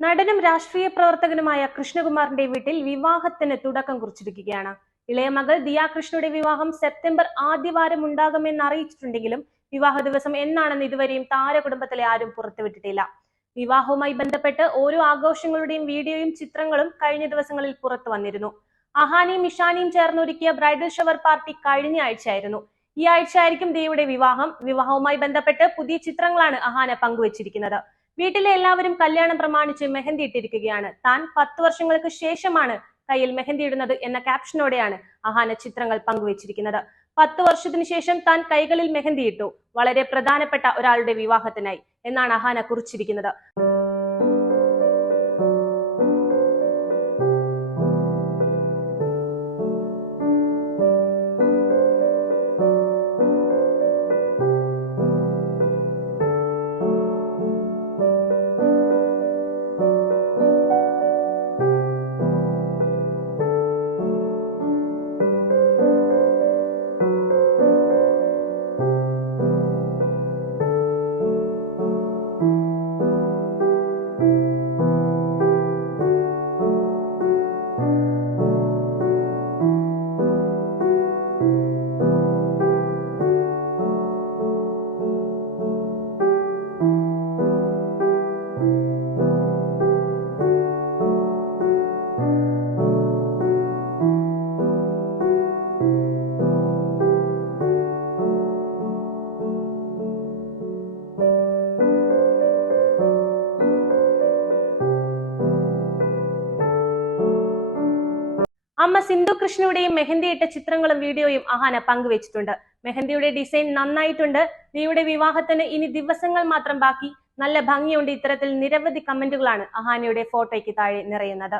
നടനും രാഷ്ട്രീയ പ്രവർത്തകനുമായ കൃഷ്ണകുമാറിന്റെ വീട്ടിൽ വിവാഹത്തിന് തുടക്കം കുറിച്ചിരിക്കുകയാണ്. ഇളയ മകൾ ദിയ കൃഷ്ണയുടെ വിവാഹം സെപ്റ്റംബർ ആദ്യവാരം ഉണ്ടാകുമെന്ന് അറിയിച്ചിട്ടുണ്ടെങ്കിലും വിവാഹ ദിവസം എന്നാണെന്ന് ഇതുവരെയും താരകുടുംബത്തിലെ ആരും പുറത്തുവിട്ടിട്ടില്ല. വിവാഹവുമായി ബന്ധപ്പെട്ട് ഓരോ ആഘോഷങ്ങളുടെയും വീഡിയോയും ചിത്രങ്ങളും കഴിഞ്ഞ ദിവസങ്ങളിൽ പുറത്തു വന്നിരുന്നു. അഹാനയും ഇഷാനിയും ചേർന്നൊരുക്കിയ ബ്രൈഡൽ ഷവർ പാർട്ടി കഴിഞ്ഞ ആഴ്ചയായിരുന്നു. ഈ ആഴ്ചയായിരിക്കും ദിയയുടെ വിവാഹം. വിവാഹവുമായി ബന്ധപ്പെട്ട് പുതിയ ചിത്രങ്ങളാണ് അഹാന പങ്കുവച്ചിരിക്കുന്നത്. വീട്ടിലെ എല്ലാവരും കല്യാണം പ്രമാണിച്ച് മെഹന്തി ഇട്ടിരിക്കുകയാണ്. താൻ 10 വർഷങ്ങൾക്ക് ശേഷമാണ് കയ്യിൽ മെഹന്തി ഇടുന്നത് എന്ന ക്യാപ്ഷനോടെയാണ് അഹാന ചിത്രങ്ങൾ പങ്കുവച്ചിരിക്കുന്നത്. 10 വർഷത്തിനു ശേഷം താൻ കൈകളിൽ മെഹന്തി ഇട്ടു, വളരെ പ്രധാനപ്പെട്ട ഒരാളുടെ വിവാഹത്തിനായി എന്നാണ് അഹാന കുറിച്ചിരിക്കുന്നത്. അമ്മ സിന്ധു കൃഷ്ണയുടെയും മെഹന്തിയിട്ട ചിത്രങ്ങളും വീഡിയോയും അഹാന പങ്കുവച്ചിട്ടുണ്ട്. മെഹന്തിയുടെ ഡിസൈൻ നന്നായിട്ടുണ്ട്. ദിയയുടെ വിവാഹത്തിന് ഇനി ദിവസങ്ങൾ മാത്രം ബാക്കി. നല്ല ഭംഗിയുണ്ട്. ഇത്തരത്തിൽ നിരവധി കമന്റുകളാണ് അഹാനയുടെ ഫോട്ടോയ്ക്ക് താഴെ നിറയുന്നത്.